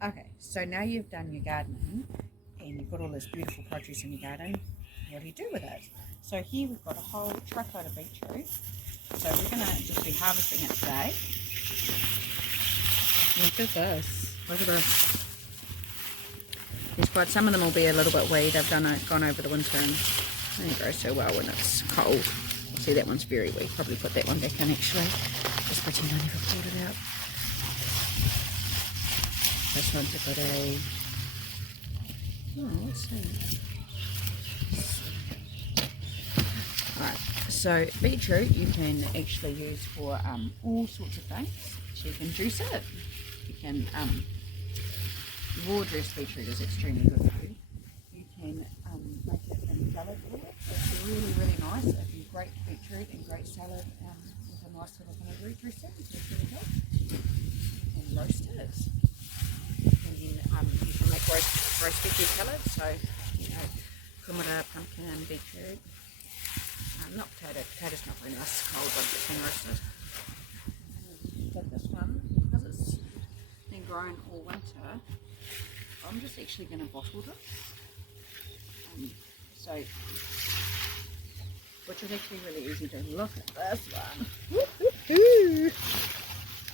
Okay, so now you've done your gardening and you've got all this beautiful produce in your garden. What do you do with it? So here we've got a whole truckload of beetroot. So we're going to just be harvesting it today. Look at this. Look at this. Some of them will be a little bit weak. They've gone over the winter and they grow so well when it's cold. See, that one's very weak. Probably put that one back in actually. Just pretend I never pulled it out. This one's a good a... Oh, let's see. Alright, so beetroot you can actually use for all sorts of things. So you can juice it. You can... raw dressed beetroot is extremely good food. You can make it in salad form. It's really, really nice. If you grate beetroot and grate salad with a nice little vinaigrette dressing, it's really good. You can roast it. And then you can make roast veggie salad. So, you know, kumara, pumpkin, beetroot. Not potato. Potato's not very nice. Cold, but it's been roasted. But this one, because it's been grown all winter, I'm just actually going to bottle this. So, which is actually really easy to look at this one. Woo-hoo-hoo.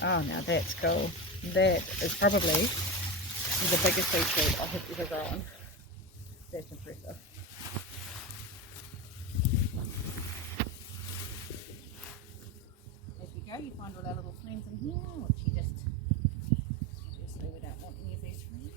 Oh, now that's cool. That is probably the biggest beetroot I have ever grown. That's impressive. As we go, you find all our little friends in here, which you just obviously we don't want any of these friends.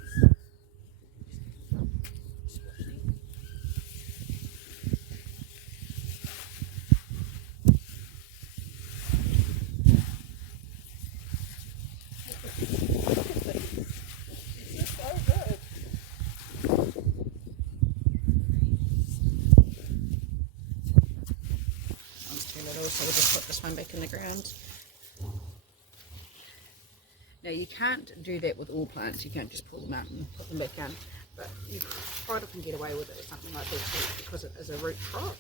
So we'll just put this one back in the ground. Now you can't do that with all plants. You can't just pull them out and put them back in. But you quite often get away with it with something like this because it is a root crop.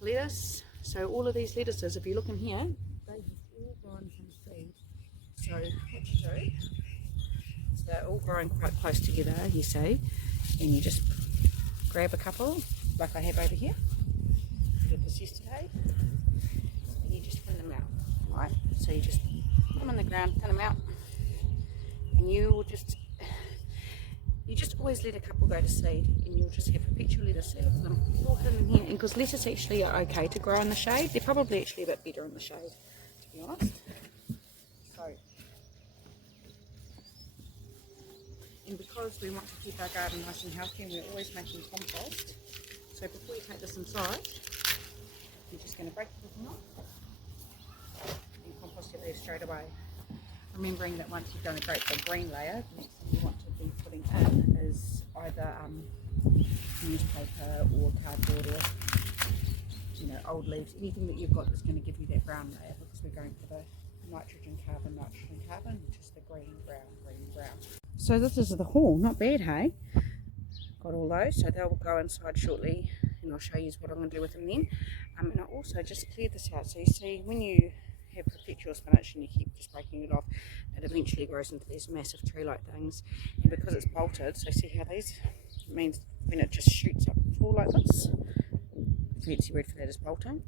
Lettuce. So all of these lettuces, if you look in here, they have all grown from seed. So what you do is they're all growing quite close together, you see, and you just grab a couple, like I have over here. Did this yesterday, and you just thin them out, right? So you just put them in the ground, thin them out, and you just always let a couple go to seed, and you'll just have perpetual lettuce out of them, all hidden in here. And because lettuce actually are okay to grow in the shade, they're probably actually a bit better in the shade, to be honest. So, and because we want to keep our garden nice and healthy, and we're always making compost, so before you take this inside, you're just going to break everything off and compost your leaves straight away. Remembering that once you've done a great big green layer, the next thing you want to be putting in is either newspaper or cardboard or, you know, old leaves, anything that you've got that's going to give you that brown layer, because we're going for the nitrogen carbon, which is the green brown. So this is the haul, not bad, hey? Got all those, so they'll go inside shortly, and I'll show you what I'm going to do with them then. And I also just cleared this out, so you see when you have perpetual spinach and you keep just breaking it off, it eventually grows into these massive tree-like things. And because it's bolted, so see how these, it means when it just shoots up tall like this, the fancy word for that is bolting.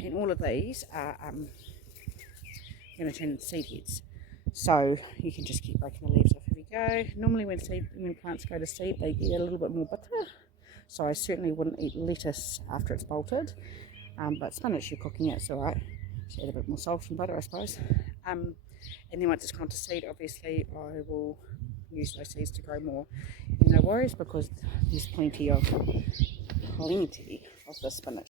And all of these are going to turn into seed heads. So you can just keep breaking the leaves off as you go. Normally when plants go to seed, they get a little bit more bitter. So I certainly wouldn't eat lettuce after it's bolted. But spinach you're cooking it's alright. Just add a bit more salt and butter, I suppose. And then once it's gone to seed, obviously I will use those seeds to grow more. And no worries, because there's plenty of the spinach.